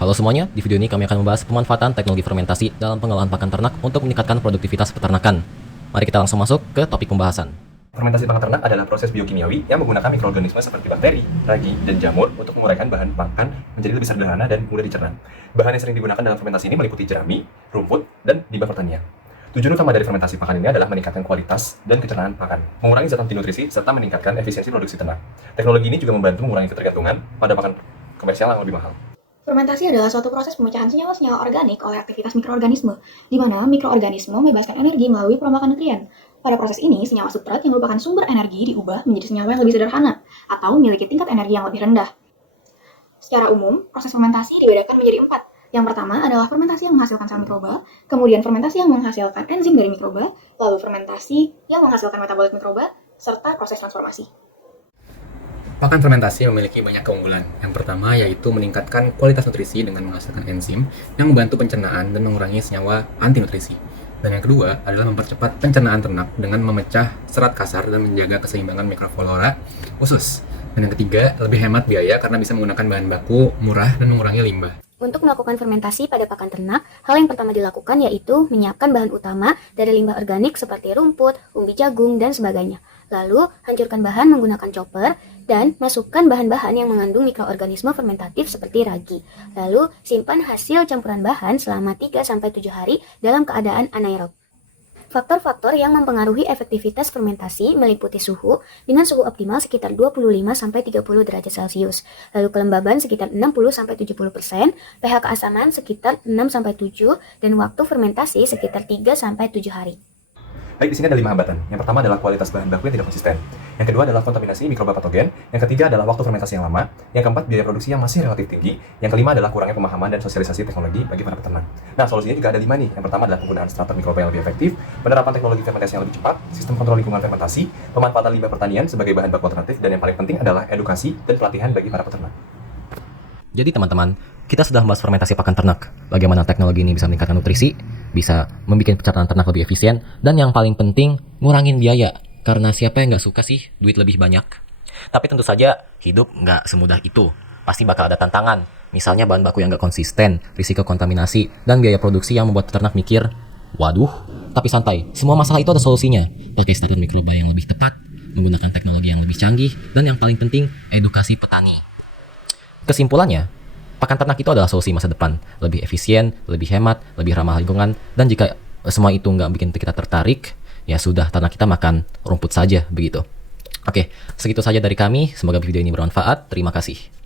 Halo semuanya, di video ini kami akan membahas pemanfaatan teknologi fermentasi dalam pengolahan pakan ternak untuk meningkatkan produktivitas peternakan. Mari kita langsung masuk ke topik pembahasan. Fermentasi pakan ternak adalah proses biokimiawi yang menggunakan mikroorganisme seperti bakteri, ragi, dan jamur untuk menguraikan bahan pakan menjadi lebih sederhana dan mudah dicerna. Bahan yang sering digunakan dalam fermentasi ini meliputi jerami, rumput, dan limbah pertanian. Tujuan utama dari fermentasi pakan ini adalah meningkatkan kualitas dan kecernaan pakan, mengurangi zat anti nutrisi, serta meningkatkan efisiensi produksi ternak. Teknologi ini juga membantu mengurangi ketergantungan pada pakan komersial yang lebih mahal. Fermentasi adalah suatu proses pemecahan senyawa-senyawa organik oleh aktivitas mikroorganisme, di mana mikroorganisme membebaskan energi melalui perombakan nutrien. Pada proses ini, senyawa substrat yang merupakan sumber energi diubah menjadi senyawa yang lebih sederhana, atau memiliki tingkat energi yang lebih rendah. Secara umum, proses fermentasi dibedakan menjadi 4. Yang pertama adalah fermentasi yang menghasilkan sel mikroba, kemudian fermentasi yang menghasilkan enzim dari mikroba, lalu fermentasi yang menghasilkan metabolit mikroba, serta proses transformasi. Pakan fermentasi memiliki banyak keunggulan. Yang pertama yaitu meningkatkan kualitas nutrisi dengan menghasilkan enzim yang membantu pencernaan dan mengurangi senyawa anti nutrisi. Dan yang kedua adalah mempercepat pencernaan ternak dengan memecah serat kasar dan menjaga keseimbangan mikroflora usus. Dan yang ketiga, lebih hemat biaya karena bisa menggunakan bahan baku murah dan mengurangi limbah. Untuk melakukan fermentasi pada pakan ternak, hal yang pertama dilakukan yaitu menyiapkan bahan utama dari limbah organik seperti rumput, umbi jagung, dan sebagainya. Lalu, hancurkan bahan menggunakan chopper dan masukkan bahan-bahan yang mengandung mikroorganisme fermentatif seperti ragi. Lalu, simpan hasil campuran bahan selama 3-7 hari dalam keadaan anaerob. Faktor-faktor yang mempengaruhi efektivitas fermentasi meliputi suhu dengan suhu optimal sekitar 25-30 derajat Celcius, lalu kelembaban sekitar 60-70%, pH keasaman sekitar 6-7, dan waktu fermentasi sekitar 3-7 hari. Baik, di sini ada 5 hambatan. Yang pertama adalah kualitas bahan baku yang tidak konsisten. Yang kedua adalah kontaminasi mikroba patogen. Yang ketiga adalah waktu fermentasi yang lama. Yang keempat, biaya produksi yang masih relatif tinggi. Yang kelima adalah kurangnya pemahaman dan sosialisasi teknologi bagi para peternak. Nah, solusinya juga ada 5 nih. Yang pertama adalah penggunaan strater mikroba yang lebih efektif, penerapan teknologi fermentasi yang lebih cepat, sistem kontrol lingkungan fermentasi, pemanfaatan limbah pertanian sebagai bahan baku alternatif, dan yang paling penting adalah edukasi dan pelatihan bagi para peternak. Jadi teman-teman, kita sudah membahas fermentasi pakan ternak. Bagaimana teknologi ini bisa meningkatkan nutrisi, bisa membuat pencernaan ternak lebih efisien, dan yang paling penting, ngurangin biaya. Karena siapa yang nggak suka sih duit lebih banyak? Tapi tentu saja, hidup nggak semudah itu. Pasti bakal ada tantangan. Misalnya bahan baku yang nggak konsisten, risiko kontaminasi, dan biaya produksi yang membuat peternak mikir, waduh, tapi santai, semua masalah itu ada solusinya. Pakai starter mikroba yang lebih tepat, menggunakan teknologi yang lebih canggih, dan yang paling penting, edukasi petani. Kesimpulannya, pakan ternak itu adalah solusi masa depan. Lebih efisien, lebih hemat, lebih ramah lingkungan. Dan jika semua itu nggak bikin kita tertarik, ya sudah, ternak kita makan rumput saja begitu. Oke, segitu saja dari kami. Semoga video ini bermanfaat. Terima kasih.